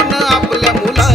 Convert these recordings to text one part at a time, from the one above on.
आपण आपल्या मुला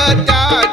बचा